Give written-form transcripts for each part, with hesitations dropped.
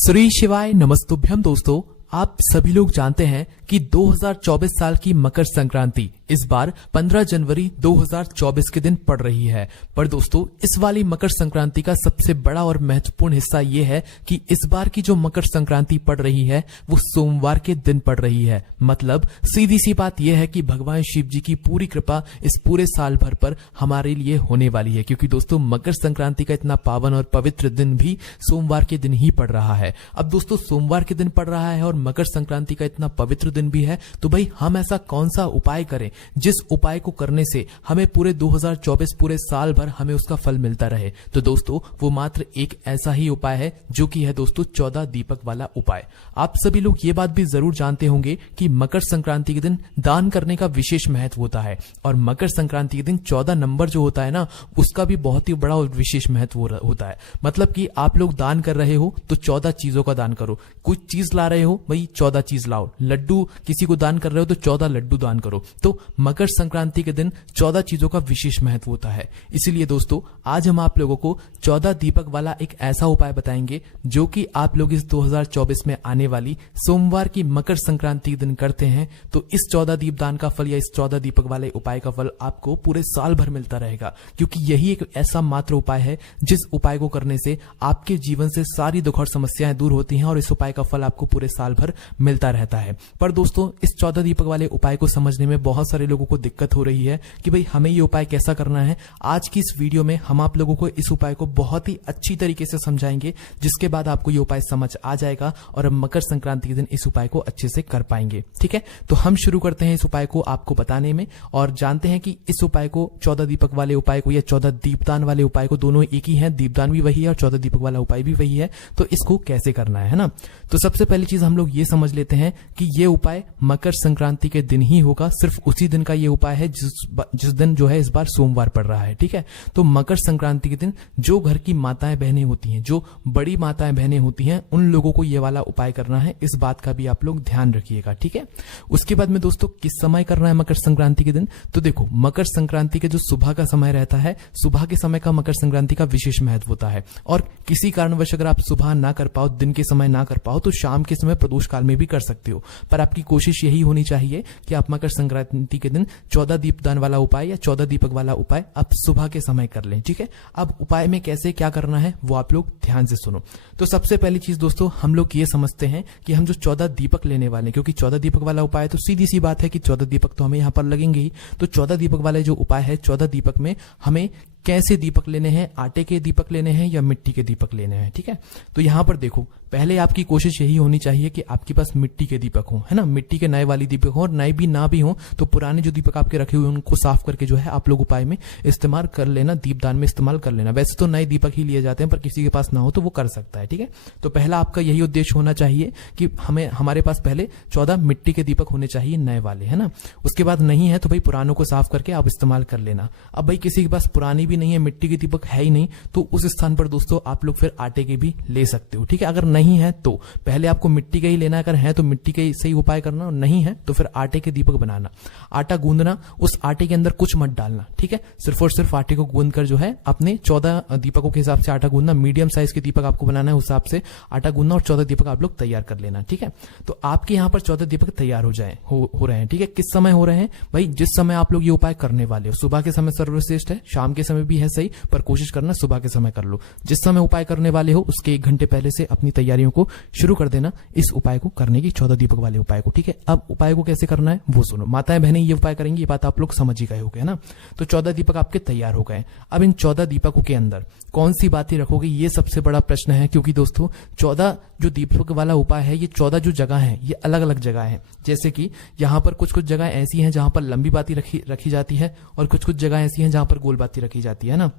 श्री शिवाय नमस्तुभ्यम। दोस्तों, आप सभी लोग जानते हैं कि 2024 साल की मकर संक्रांति इस बार 15 जनवरी 2024 के दिन पड़ रही है। पर दोस्तों, इस वाली मकर संक्रांति का सबसे बड़ा और महत्वपूर्ण हिस्सा ये है कि इस बार की जो मकर संक्रांति पड़ रही है वो सोमवार के दिन पड़ रही है। मतलब सीधी सी बात यह है कि भगवान शिव जी की पूरी कृपा इस पूरे साल भर पर हमारे लिए होने वाली है, क्योंकि दोस्तों मकर संक्रांति का इतना पावन और पवित्र दिन भी सोमवार के दिन ही पड़ रहा है। अब दोस्तों, सोमवार के दिन पड़ रहा है और मकर संक्रांति का इतना पवित्र दिन भी है, तो भाई हम ऐसा कौन सा उपाय करें जिस उपाय को करने से हमें पूरे 2024 पूरे साल भर हमें उसका फल मिलता रहे। तो दोस्तों, वो मात्र एक ऐसा ही उपाय है जो कि है दोस्तों 14 दीपक वाला उपाय। आप सभी लोग ये बात भी जरूर जानते होंगे कि मकर संक्रांति के दिन दान करने का विशेष महत्व होता है, और मकर संक्रांति के दिन 14 नंबर जो होता है ना, उसका भी बहुत ही बड़ा और विशेष महत्व होता है। मतलब कि आप लोग दान कर रहे हो तो 14 चीजों का दान करो। कुछ चीज ला रहे हो, भाई 14 चीज लाओ। लड्डू किसी को दान कर रहे हो तो 14 लड्डू दान करो। तो मकर संक्रांति के दिन 14 चीजों का विशेष महत्व होता है। इसीलिए दोस्तों, आज हम आप लोगों को 14 दीपक वाला एक ऐसा उपाय बताएंगे जो कि आप लोग इस 2024 में आने वाली सोमवार की मकर संक्रांति के दिन करते हैं तो इस 14 दीपदान का फल या इस 14 दीपक वाले उपाय का फल आपको पूरे साल भर मिलता रहेगा, क्योंकि यही एक ऐसा मात्र उपाय है जिस उपाय को करने से आपके जीवन से सारी दुख और समस्याएं दूर होती हैं और इस उपाय का फल आपको पूरे साल भर मिलता रहता है। पर दोस्तों, इस 14 दीपक वाले उपाय को समझने में बहुत सारे लोगों को दिक्कत हो रही है कि भाई हमें ये उपाय कैसा करना है। आज की इस वीडियो में हम आप लोगों को इस उपाय को बहुत ही अच्छी तरीके से समझाएंगे, जिसके बाद आपको ये उपाय समझ आ जाएगा और हम मकर संक्रांति के दिन इस उपाय को अच्छे से कर पाएंगे। ठीक है, तो हम शुरू करते हैं इस उपाय को आपको बताने में और जानते हैं कि इस उपाय को 14 दीपक वाले उपाय को या 14 दीपदान वाले उपाय को, दोनों एक ही है, दीपदान भी वही है और 14 दीपक वाला उपाय भी वही है। तो इसको कैसे करना है ना। तो सबसे पहली चीज हम लोग ये समझ लेते हैं कि ये उपाय मकर संक्रांति के दिन ही होगा। सिर्फ उसी दिन का ये उपाय है जिस दिन जो है इस बार सोमवार पड़ रहा है। ठीक है, तो मकर संक्रांति के दिन जो घर की माताएं बहनें होती हैं, जो बड़ी माताएं बहनें होती हैं, उन लोगों को ये वाला उपाय करना है। इस बात का भी आप लोग ध्यान रखिएगा। ठीक है, उसके बाद में दोस्तों किस समय करना है मकर संक्रांति के दिन। तो देखो, मकर संक्रांति के जो सुबह का समय रहता है, सुबह के समय का मकर संक्रांति का विशेष महत्व होता है। और किसी कारणवश अगर आप सुबह ना कर पाओ, दिन के समय ना कर पाओ, तो शाम के समय प्रदोष काल में भी कर सकते हो। पर आपकी कोशिश यही होनी चाहिए कि आप मकर संक्रांति के दिन 14 दीपदान वाला उपाय या 14 दीपक वाला उपाय आप सुबह के समय कर लें। ठीक है, अब उपाय में कैसे क्या करना है वो आप लोग ध्यान से सुनो। तो सबसे पहली चीज दोस्तों, हम लोग ये समझते हैं कि हम जो 14 दीपक लेने वाले हैं, क्योंकि 14 दीपक वाला उपाय तो सीधी सी बात है कि 14 दीपक तो हमें यहां पर लगेंगे ही। तो 14 दीपक वाले जो उपाय है, 14 दीपक में हमें कैसे दीपक लेने हैं, आटे के दीपक लेने हैं या मिट्टी के दीपक लेने हैं। ठीक है, तो यहां पर देखो, पहले आपकी कोशिश यही होनी चाहिए कि आपके पास मिट्टी के दीपक हो, है ना, मिट्टी के नए वाली दीपक हो, और नए भी ना भी हो तो पुराने जो दीपक आपके रखे हुए उनको साफ करके जो है आप लोग उपाय में इस्तेमाल कर लेना, दीपदान में इस्तेमाल कर लेना। वैसे तो नए दीपक ही लिए जाते हैं, पर किसी के पास ना हो तो वो कर सकता है। ठीक है, तो पहला आपका यही उद्देश्य होना चाहिए कि हमारे पास पहले 14 मिट्टी के दीपक होने चाहिए, नए वाले, है ना। उसके बाद नहीं है तो भाई पुरानों को साफ करके आप इस्तेमाल कर लेना। अब भाई किसी के पास पुरानी भी नहीं है, मिट्टी के दीपक है ही नहीं, तो उस स्थान पर दोस्तों आप लोग फिर आटे के भी ले सकते हो। ठीक है, अगर नहीं है तो पहले आपको मिट्टी का ही लेना है, अगर है तो मिट्टी के से ही उपाय करना, और नहीं है तो फिर आटे के दीपक बनाना। आटा गूंदना, उस आटे के अंदर कुछ मत डालना। ठीक है, सिर्फ और सिर्फ आटे को गूंद कर जो है अपने 14 दीपकों के हिसाब से आटा गूंदना। मीडियम साइज के दीपक आपको बनाना है, उस हिसाब से आटा गूंदना और 14 दीपक आप लोग तैयार कर लेना। ठीक है, तो आपके यहां पर 14 दीपक तैयार हो रहे हैं। ठीक है, किस समय हो रहे हैं भाई, जिस समय आप लोग ये उपाय करने वाले हो। सुबह के समय सर्वश्रेष्ठ है, शाम के समय भी है सही, पर कोशिश करना सुबह के समय कर लो। जिस समय उपाय करने वाले हो उसके 1 घंटे पहले से अपनी तैयारियों को शुरू कर देना इस उपाय को करने की, 14 दीपक वाले उपाय को। ठीक है, अब उपाय को कैसे करना है वो सुनो। माताएं बहनें ये उपाय करेंगी, ये बात आप लोग समझ ही गए होंगे, है ना। तो 14 दीपक आपके तैयार हो गए। अब इन 14 दीपकों के अंदर कौन सी बातें रखोगे, ये सबसे बड़ा प्रश्न है, क्योंकि दोस्तों 14 जो दीपक वाला उपाय है, ये 14 जो जगह है ये अलग अलग जगह है। जैसे कि यहाँ पर कुछ कुछ जगह ऐसी हैं जहां पर लंबी बाती रखी जाती है और कुछ कुछ जगह ऐसी हैं जहां पर गोल बाती रखी जाती है ना।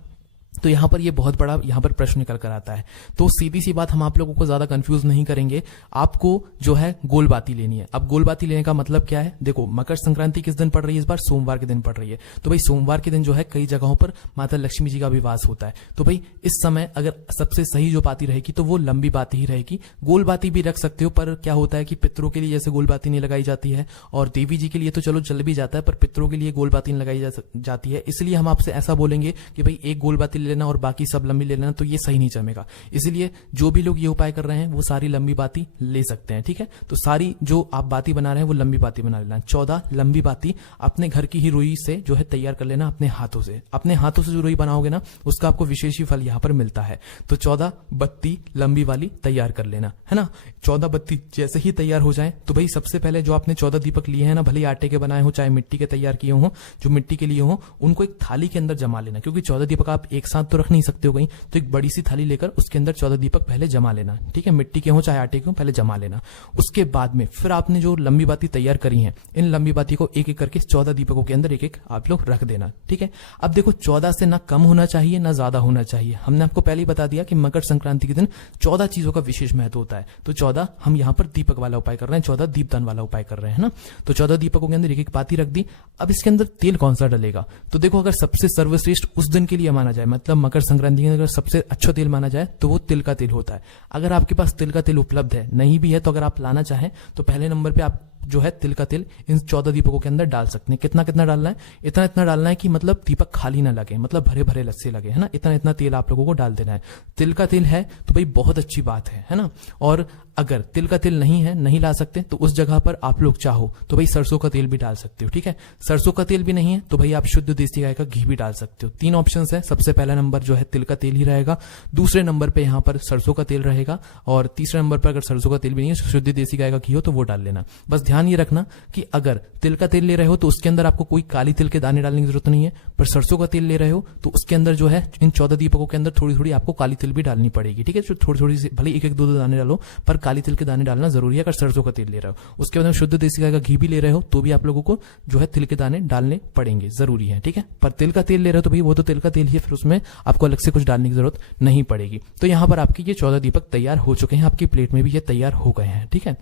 तो यहाँ पर ये बहुत बड़ा यहाँ पर प्रश्न निकल कर आता है। तो सीधी सी बात, हम आप लोगों को ज्यादा कंफ्यूज नहीं करेंगे, आपको जो है गोल बाती लेनी है। अब गोल बाती लेने का मतलब क्या है, देखो मकर संक्रांति किस दिन पड़ रही है इस बार, सोमवार के दिन पड़ रही है। तो भाई सोमवार के दिन जो है कई जगहों पर माता लक्ष्मी जी का भी वास होता है। तो भाई इस समय अगर सबसे सही जो बाती रहेगी तो वो लंबी बाती ही रहेगी। गोल बाती भी रख सकते हो, पर क्या होता है कि पितरों के लिए जैसे गोल बाती नहीं लगाई जाती है और देवी जी के लिए तो चलो चल भी जाता है, पर पितरों के लिए गोल बाती नहीं लगाई जाती है। इसलिए हम आपसे ऐसा बोलेंगे कि भाई एक गोल बाती ले लेना और बाकी सब लंबी ले लेना, तो ये सही नहीं जमेगा। इसीलिए जो भी लोग ये उपाय कर रहे हैं वो सारी लंबी बाती ले सकते हैं, ठीक है। तो सारी जो आप बाती बना रहे हैं वो लंबी बाती बना लेना। 14 लंबी बाती अपने घर की ही रुई से जो है तैयार कर लेना अपने हाथों से। अपने हाथों से जो रुई बनाओगे ना उसका आपको विशेष ही फल यहाँ पर मिलता है। तो 14 बत्ती लंबी वाली तैयार कर लेना, है ना। 14 बत्ती जैसे ही तैयार हो जाए तो भाई सबसे पहले जो आपने 14 दीपक लिए हैं ना, भले आटे के बनाए हो चाहे मिट्टी के तैयार किए हो, जो मिट्टी के लिए हो, उनको एक थाली के अंदर जमा लेना। क्योंकि 14 दीपक आप एक साथ तो रख नहीं सकते हो कहीं, तो एक बड़ी सी थाली लेकर उसके अंदर 14 दीपक पहले जमा लेना, ठीक है। मिट्टी के हो चाहे आटे के हो, पहले जमा लेना। उसके बाद में फिर आपने जो लंबी बाती तैयार करी है, इन लंबी बाती को एक एक करके 14 दीपकों के अंदर एक एक आप लोग रख देना, ठीक है। अब देखो 14 से ना कम होना चाहिए ना ज्यादा होना चाहिए। हमने आपको पहले ही बता दिया कि मकर संक्रांति के दिन 14 चीजों का विशेष महत्व होता है। तो 14 हम यहाँ पर दीपक वाला उपाय कर रहे हैं, 14 दीपदान वाला उपाय कर रहे हैं ना। तो 14 दीपकों के अंदर एक एक बाती रख दी। अब इसके अंदर तेल कौन सा डलेगा, तो देखो अगर सबसे सर्वश्रेष्ठ उस दिन के लिए माना जाए, मतलब मकर संक्रांति के अगर सबसे अच्छा तेल माना जाए तो वो तिल का तेल होता है। अगर आपके पास तिल का तेल उपलब्ध है, नहीं भी है तो अगर आप लाना चाहें तो पहले नंबर पे आप जो है तिल का तेल इन 14 दीपकों के अंदर डाल सकते हैं। कितना कितना डालना है, इतना इतना डालना है कि मतलब दीपक खाली ना लगे, मतलब भरे भरे लस्से लगे, है ना। इतना इतना तेल आप लोगों को डाल देना है। तिल का तेल है तो भाई बहुत अच्छी बात है ना। और अगर तिल का तेल नहीं है, नहीं ला सकते, तो उस जगह पर आप लोग चाहो तो भाई सरसों का तेल भी डाल सकते हो, ठीक है। सरसों का तेल भी नहीं है तो भाई आप शुद्ध देसी गाय का घी भी डाल सकते हो। 3 ऑप्शन है। सबसे पहला नंबर जो है तिल का तेल ही रहेगा, दूसरे नंबर पे यहाँ पर सरसों का तेल रहेगा, और तीसरे नंबर पर अगर सरसों का तेल भी नहीं है, शुद्ध देसी गाय का घी हो तो वो डाल लेना। बस ध्यान ये रखना कि अगर तिल का तेल ले रहे हो तो उसके अंदर आपको कोई काली तिल के दाने डालने की जरूरत नहीं है, पर सरसों का तेल ले रहे हो तो उसके अंदर जो है इन 14 दीपकों के अंदर थोड़ी थोड़ी आपको काली तिल भी डालनी पड़ेगी, ठीक है। जो थोड़ी थोड़ी सी भले एक एक दो दाने डालो, पर काली तिल के दाने डालना जरूरी है अगर सरसों का तेल ले रहे हो। उसके बाद शुद्ध देसी गाय का घी भी ले रहे हो तो भी आप लोगों को जो है तिल के दाने डालने पड़ेंगे, जरूरी है, ठीक है। पर तिल का तेल ले रहे हो तो भाई वो तो तिल का तेल ही है, फिर उसमें आपको अलग से कुछ डालने की जरूरत नहीं पड़ेगी। तो यहां पर आपके ये 14 दीपक तैयार हो चुके हैं, आपकी प्लेट में भी ये तैयार हो गए हैं, ठीक है।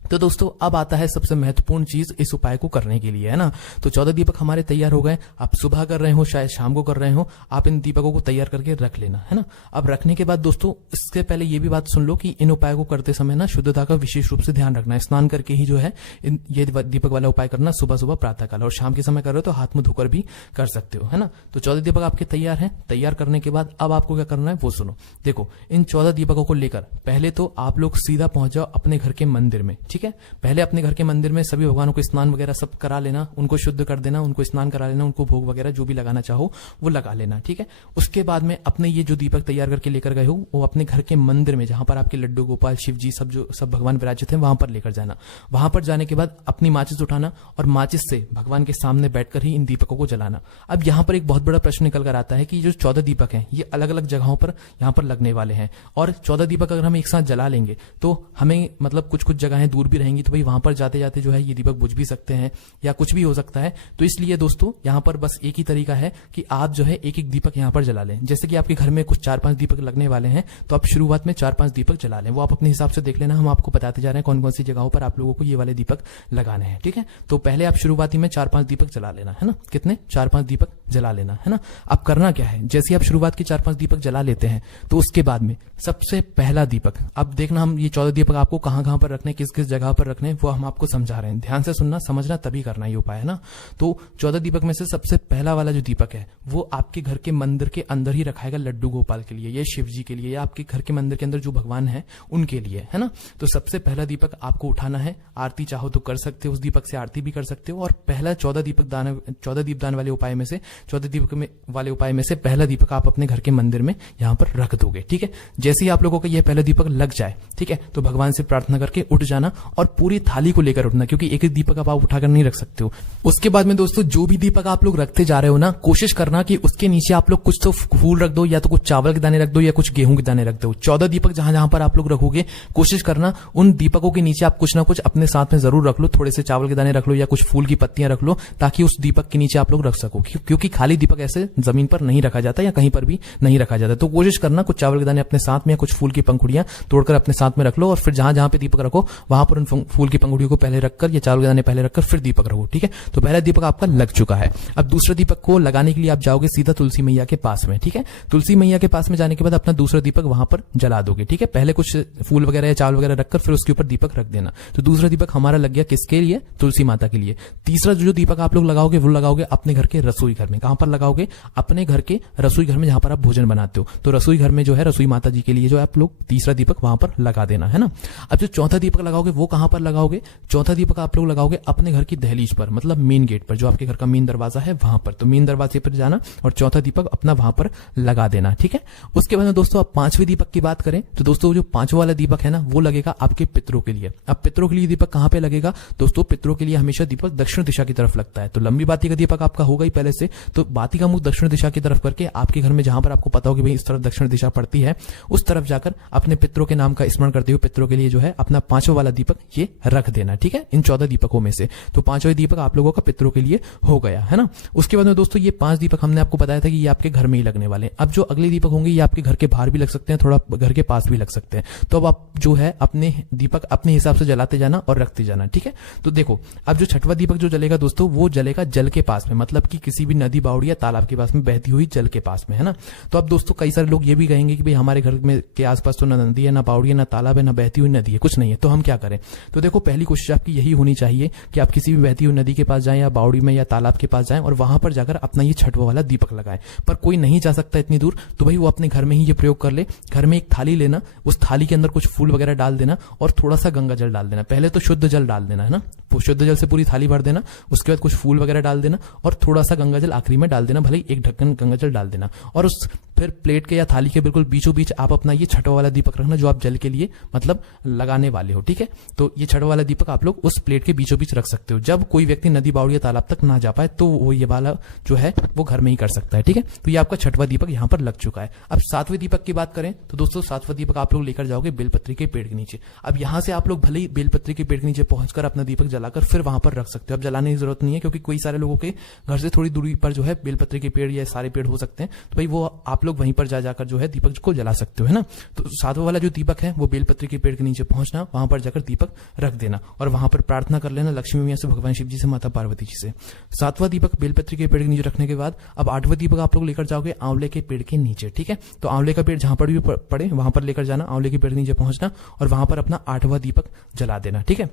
तो दोस्तों अब आता है सबसे महत्वपूर्ण चीज इस उपाय को करने के लिए, है ना। तो 14 दीपक हमारे तैयार हो गए। आप सुबह कर रहे हो शायद शाम को कर रहे हो, आप इन दीपकों को तैयार करके रख लेना, है ना। अब रखने के बाद दोस्तों इससे पहले ये भी बात सुन लो कि इन उपायों को करते समय ना शुद्धता का विशेष रूप से ध्यान रखना है। स्नान करके ही जो है ये दीपक वाला उपाय करना, सुबह सुबह प्रातःकाल, और शाम के समय कर रहे हो तो हाथ मुंह धोकर भी कर सकते हो, है ना। तो 14 दीपक आपके तैयार है। तैयार करने के बाद अब आपको क्या करना है वो सुनो। देखो इन 14 दीपकों को लेकर पहले तो आप लोग सीधा पहुंच जाओ अपने घर के मंदिर में, ठीक है। पहले अपने घर के मंदिर में सभी भगवानों को स्नान वगैरह सब करा लेना, उनको शुद्ध कर देना, उनको स्नान करा लेना, उनको भोग वगैरह जो भी लगाना चाहो वो लगा लेना, ठीक है। उसके बाद में अपने ये जो दीपक तैयार करके लेकर गए हो वो अपने घर के मंदिर में, जहां पर आपके लड्डू गोपाल शिव जी सब भगवान विराजित हैं, वहां पर लेकर जाना। वहां पर जाने के बाद अपनी माचिस उठाना और माचिस से भगवान के सामने बैठकर ही इन दीपकों को जलाना। अब यहाँ पर एक बहुत बड़ा प्रश्न निकल कर आता है कि जो 14 दीपक हैं ये अलग अलग जगहों पर यहाँ पर लगने वाले हैं, और 14 दीपक अगर हम एक साथ जला लेंगे तो हमें मतलब कुछ कुछ जगहें दूर भी रहेंगी, तो भाई वहां पर जाते जाते जो है ये दीपक बुझ भी सकते हैं या कुछ भी हो सकता है। तो इसलिए दोस्तों यहाँ पर बस एक ही तरीका है कि आप जो है एक एक दीपक यहाँ पर जला लें। जैसे कि आपके घर में कुछ 4-5 दीपक लगने वाले हैं तो आप शुरुआत में 4-5 दीपक जला लें, वो आप अपने हिसाब से देख लेना। हम आपको बताते जा रहे हैं कौन कौन सी जगहों पर आप लोगों को ये वाले दीपक लगाने हैं, ठीक है। तो पहले आप शुरुआती में 4-5 दीपक जला लेना, है ना। कितने? 4-5 दीपक जला लेना, है ना। अब करना क्या है, जैसे आप शुरुआत के 4-5 दीपक जला लेते हैं तो उसके बाद में सबसे पहला दीपक, अब देखना हम ये 14 दीपक आपको कहां कहां पर रखने, किस किस जगह पर रखने, वो हम आपको समझा रहे हैं। ध्यान से सुनना, समझना, तभी करना ये उपाय, है ना। तो 14 दीपक में से सबसे पहला वाला जो दीपक है वो आपके घर के मंदिर के अंदर ही रखाएगा, लड्डू गोपाल के लिए या शिव जी के लिए या आपके घर के मंदिर के अंदर जो भगवान है उनके लिए, है ना। तो सबसे पहला दीपक आपको उठाना है। आरती चाहो तो कर सकते हो, उस दीपक से आरती भी कर सकते हो। और पहला 14 दीपदान वाले उपाय में से 14 दीपक वाले उपाय में से पहला दीपक आप अपने घर के मंदिर में यहां पर रख दोगे, ठीक है। जैसे ही आप लोगों का यह पहला दीपक लग जाए, ठीक है, तो भगवान से प्रार्थना करके उठ जाना और पूरी थाली को लेकर उठना, क्योंकि एक एक दीपक आप उठाकर नहीं रख सकते हो। उसके बाद में दोस्तों जो भी दीपक आप लोग रखते जा रहे हो ना, कोशिश करना कि उसके नीचे आप लोग कुछ तो फूल रख दो, या तो कुछ चावल के दाने रख दो या कुछ गेहूं के दाने रख दो। 14 दीपक जहां जहां पर आप लोग रखोगे कोशिश करना उन दीपकों के नीचे आप कुछ ना कुछ अपने साथ में जरूर रख लो। थोड़े से चावल के दाने रख लो या कुछ फूल की पत्तियां रख लो, ताकि उस दीपक के नीचे आप लोग रख सको, क्योंकि खाली दीपक ऐसे जमीन पर नहीं रखा जाता या कहीं पर भी नहीं रखा जाता। तो कोशिश करना कुछ चावल के दाने अपने साथ में या कुछ फूल की पंखुड़ियां तोड़कर अपने साथ में रख लो, और फिर जहां जहां पे दीपक रखो वहां पर उन फूल की पंखुड़ियों को पहले रखकर या चावल के दाने पहले रखकर फिर दीपक रखो, ठीक है। तो पहला दीपक आपका लग चुका है। अब दूसरा दीपक को लगाने के लिए आप जाओगे सीधा तुलसी मैया के पास में, ठीक है। तुलसी मैया के पास में जाने के बाद अपना दूसरा दीपक वहां पर जला दोगे, ठीक है। पहले कुछ फूल वगैरह या चावल वगैरह रखकर फिर उसके ऊपर दीपक रख देना। तो दूसरा दीपक हमारा लग गया किसके लिए? तुलसी माता के लिए। तीसरा जो दीपक आप लोग लगाओगे वो लगाओगे अपने घर के रसोई घर में, में। कहां पर लगाओगे? अपने घर के रसोई घर में जहां पर आप भोजन बनाते हो। तो रसोई घर में जो है रसोई माता जी के लिए जो आप लोग तीसरा दीपक वहां पर लगा देना है ना। अब जो चौथा दीपक लगाओगे वो कहां पर लगाओगे? चौथा दीपक आप लोग लगाओगे अपने घर की दहलीज पर, मतलब मेन गेट पर, जो आपके घर का मेन दरवाजा है वहां पर। तो मेन दरवाजे पर जाना और चौथा दीपक अपना वहां पर लगा देना, ठीक है। उसके बाद में दोस्तों आप पांचवें दीपक की बात करें तो दोस्तों जो पांचवा वाला दीपक है ना वो लगेगा आपके पितरों के लिए। अब पितरों के लिए दीपक कहां पे लगेगा? दोस्तों पितरों के लिए हमेशा दीपक दक्षिण दिशा की तरफ लगता है। तो लंबी बाती का दीपक आपका होगा ही पहले से, तो बाती का मुंह दक्षिण दिशा की तरफ करके आपके घर में जहां पर आपको पता हो कि भाई इस तरफ दक्षिण दिशा पड़ती है, उस तरफ जाकर अपने पितरों के नाम का स्मरण करते हुए पितरों के लिए जो है अपना पांचवा वाला दीपक ये रख देना, ठीक है। इन 14 दीपकों में से तो पांचवा दीपक आप लोगों का पितरों के लिए हो गया है ना। उसके बाद में दोस्तों ये 5 दीपक हमने आपको बताया था कि ये आपके घर में ही लगने वाले हैं। अब जो अगले दीपक होंगे ये आपके घर के बाहर भी लग सकते हैं, थोड़ा घर के पास भी लग सकते हैं। तो अब आप जो है अपने दीपक अपने हिसाब से जलाते जाना और रखते जाना, ठीक है। तो देखो अब जो छठवां दीपक जो जलेगा दोस्तों वो जलेगा जल के पास में, मतलब कि किसी भी नदी बावड़ी या तालाब के पास में, बहती हुई जल के पास में, है ना। तो अब दोस्तों कई सारे लोग ये भी कहेंगे कि भाई हमारे घर में के आसपास तो ना नदी है, ना बावड़ी है, ना तालाब है, ना बहती हुई नदी है, कुछ नहीं है, तो हम क्या करें? तो देखो पहली कोशिश आपकी यही होनी चाहिए कि आप किसी भी बहती हुई नदी के पास जाएं या बावड़ी में या तालाब के पास जाएं और वहां पर जाकर अपना ये छठवां वाला दीपक लगाएं। पर कोई नहीं जा सकता इतनी दूर तो भाई वो अपने घर में ही ये प्रयोग कर ले। घर में एक थाली लेना, उस थाली के अंदर कुछ फूल वगैरह डाल देना और थोड़ा सा गंगा जल डाल देना। पहले तो शुद्ध जल डाल देना, है ना, शुद्ध जल से पूरी थाली भर देना। उसके बाद कुछ फूल वगैरह डाल देना और थोड़ा सा गंगा जल आखिरी में डाल देना, भले एक ढक्कन गंगा जल डाल देना। और उस फिर प्लेट के या थाली के बिल्कुल बीचों बीच आप अपना ये छठवां वाला दीपक रखना जो आप जल के लिए मतलब लगाने वाले हो, ठीक है। तो ये छठवां वाला दीपक आप लोग उस प्लेट के बीचों बीच रख सकते हो। जब कोई व्यक्ति नदी बावड़ी या तालाब तक ना जा पाए तो वो ये वाला जो है वो घर में ही कर सकता है, ठीक है। तो ये आपका छठवां दीपक यहाँ पर लग चुका है। अब सातवें दीपक की बात करें तो दोस्तों सातवां दीपक आप लोग लेकर जाओगे बेलपत्री के पेड़ के नीचे। अब यहां से आप लोग भले ही बेलपत्री के पेड़ के नीचे पहुंचकर अपना दीपक जलाकर फिर वहां पर रख सकते हो। अब जलाने की जरूरत नहीं है क्योंकि कोई सारे लोगों के घर से थोड़ी दूरी पर जो है बेलपत्री के पेड़ या सारे पेड़ हो सकते हैं, तो भाई वो आप लोग वहीं पर जाकर जो है दीपक को जला सकते हो, है ना। तो सातवां वाला जो दीपक है वो बेलपत्री के पेड़ के नीचे पहुंचना, वहां पर जाकर दीपक रख देना और वहां पर प्रार्थना कर लेना लक्ष्मी मैया से, भगवान शिव जी से, माता पार्वती जी से। सातवां दीपक बेलपत्री के पेड़ के नीचे रखने के बाद अब आठवां दीपक आप लोग लेकर जाओगे आंवले के पेड़ के नीचे, ठीक है। तो आंवले का पेड़ जहां पर भी पड़े वहां पर लेकर जाना, आंवले के पेड़ के नीचे पहुंचना और वहां पर अपना 8वां दीपक जला देना, ठीक है।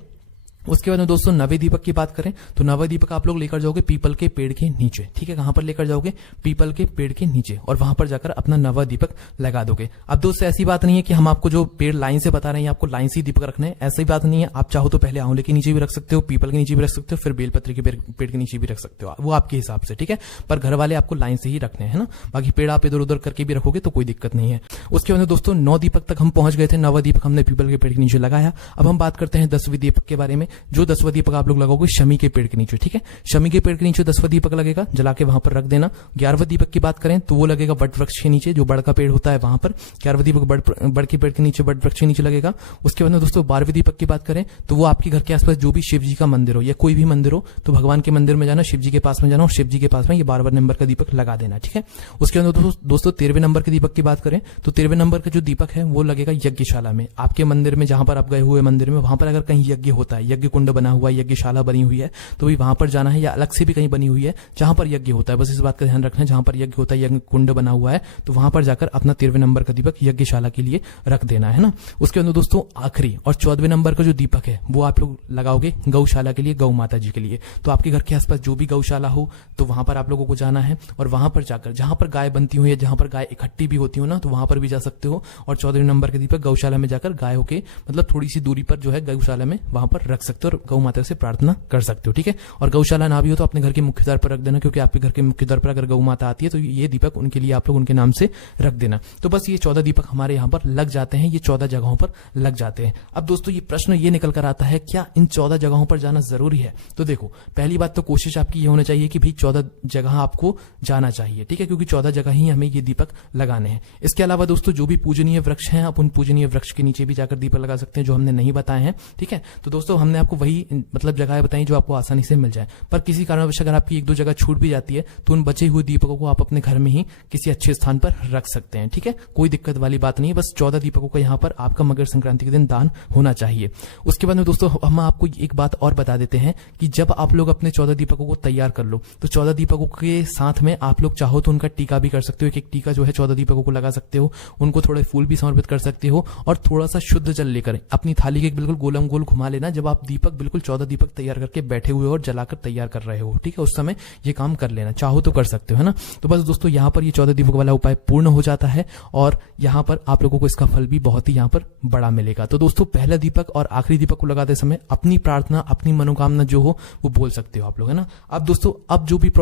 उसके बाद में दोस्तों 9वें दीपक की बात करें तो 9वां दीपक आप लोग लेकर जाओगे पीपल के पेड़ के नीचे, ठीक है। कहां पर लेकर जाओगे? पीपल के पेड़ के नीचे और वहां पर जाकर अपना 9वां दीपक लगा दोगे। अब दोस्तों ऐसी बात नहीं है कि हम आपको जो पेड़ लाइन से बता रहे हैं आपको लाइन से ही दीपक रखना है, ऐसी बात नहीं है। आप चाहो तो पहले आंवले के नीचे भी रख सकते हो, पीपल के नीचे भी रख सकते हो, फिर बेलपत्री के पेड़ के नीचे भी रख सकते हो, वो आपके हिसाब से, ठीक है। पर घर वाले आपको लाइन से ही रखने हैं ना, बाकी पेड़ आप इधर उधर करके भी रखोगे तो कोई दिक्कत नहीं है। उसके बाद दोस्तों 9 दीपक तक हम पहुंच गए थे, 9वां दीपक हमने पीपल के पेड़ के नीचे लगाया। अब हम बात करते हैं 10वें दीपक के बारे में। जो 10वां दीपक आप लोग लगाओगे शमी के पेड़ के नीचे, ठीक है। शमी के पेड़ के नीचे 10वां दीपक लगेगा, जला के वहां पर रख देना। 11वें दीपक की बात करें तो वो लगेगा वट वृक्ष के नीचे, जो बड़ का पेड़ होता है वहां पर। 11वां दीपक बड़ के पेड़ के नीचे, वट वृक्ष के नीचे लगेगा। उसके बाद दोस्तों 12वें दीपक की बात करें तो वो आपके घर के आसपास जो भी शिव जी का मंदिर हो या कोई भी मंदिर हो तो भगवान के मंदिर में जाना, शिव जी के पास में जाना और शिव जी के पास में ये 12वें नंबर का दीपक लगा देना, ठीक है। उसके बाद दोस्तों 13वें नंबर के दीपक की बात करें तो 13वें नंबर का जो दीपक है वो लगेगा यज्ञशाला में। आपके मंदिर में जहां पर आप गए हुए मंदिर में वहां पर अगर कहीं यज्ञ होता है, यज्ञ कुंड बना हुआ है, यज्ञशाला बनी हुई है तो भी वहां पर जाना है, या अलग से भी कहीं बनी हुई है जहां पर यज्ञ होता है, बस इस बात का ध्यान रखना है। जहां पर यज्ञ होता है, यज्ञ कुंड बना हुआ है तो वहां पर जाकर अपना 13वें नंबर का दीपक यज्ञशाला के लिए रख देना है ना। उसके बाद दोस्तों आखिरी और 14वें नंबर का जो दीपक है वो आप लोग लगाओगे गौशाला के लिए, गौ माता जी के लिए। तो आपके घर के आसपास जो भी गौशाला हो तो वहां पर आप लोगों को जाना है और वहां पर जाकर जहां पर गाय बनती हो या जहां पर गाय इकट्ठी भी होती हो ना तो वहां पर भी जा सकते हो और 14वें नंबर के दीपक गौशाला में जाकर गायों के मतलब थोड़ी सी दूरी पर जो है गौशाला में वहां पर रख सकते हो और गौ माता से प्रार्थना कर सकते हो, ठीक है। और गौशाला ना भी हो तो अपने घर के मुख्य द्वार पर रख देना, क्योंकि आपके घर के मुख्य द्वार पर अगर गौ माता आती है तो ये दीपक उनके लिए आप लोग उनके नाम से रख देना। तो बस ये 14 दीपक हमारे यहाँ पर लग जाते हैं, ये 14 जगहों पर लग जाते हैं। अब दोस्तों ये प्रश्न ये निकल कर आता है क्या इन 14 जगहों पर जाना जरूरी है? तो देखो पहली बात तो कोशिश आपकी ये होनी चाहिए कि भाई 14 जगह आपको जाना चाहिए, ठीक है, क्योंकि 14 जगह ही हमें ये दीपक लगाने हैं। इसके अलावा दोस्तों जो भी पूजनीय वृक्ष हैं आप उन पूजनीय वृक्ष के नीचे भी जाकर दीपक लगा सकते हैं जो हमने नहीं बताए हैं, ठीक है। तो दोस्तों हमने आपको वही मतलब जगह बताई जो आपको आसानी से मिल जाए, पर किसी कारणवश अगर आपकी 1-2 जगह छूट भी जाती है तो उन बचे हुए दीपकों को आप अपने घर में ही किसी अच्छे स्थान पर रख सकते हैं, ठीक है। कोई दिक्कत वाली बात नहीं है, बस 14 दीपकों का यहाँ पर आपका मकर संक्रांति के दिन दान होना चाहिए। उसके बाद में दोस्तों हम आपको एक बात और बता देते हैं कि जब आप लोग अपने 14 दीपकों को तैयार कर लो तो 14 दीपकों के साथ में आप लोग चाहो तो उनका टीका भी कर सकते हो, एक टीका जो है 14 दीपकों को लगा सकते हो, उनको थोड़े फूल भी समर्पित कर सकते हो और थोड़ा सा शुद्ध जल लेकर अपनी थाली के बिल्कुल गोलम गोल घुमा लेना। जब आप दीपक बिल्कुल 14 दीपक तैयार करके बैठे हुए हो और जलाकर तैयार कर रहे हो, ठीक है, उस समय ये काम कर लेना, चाहो तो कर सकते हो, है ना। तो बस दोस्तों यहाँ पर ये 14 दीपक वाला उपाय पूर्ण हो जाता है और यहाँ पर आप लोगों को इसका फल भी बहुत ही यहाँ पर बड़ा मिलेगा। तो दोस्तों पहला दीपक और आखिरी दीपक को लगाते समय अपनी प्रार्थना, अपनी मनोकामना जो हो वो बोल सकते हो आप लोग, है ना। अब दोस्तों अब जो भी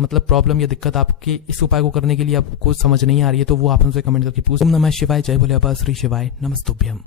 मतलब प्रॉब्लम या दिक्कत आपके इस उपाय को करने के लिए आपको समझ नहीं आ रही है तो वो आप हमसे कमेंट करके पूछ। ओम नमः शिवाय, जय भोले बाबा, श्री शिवाय, नमस्तुभ्यम।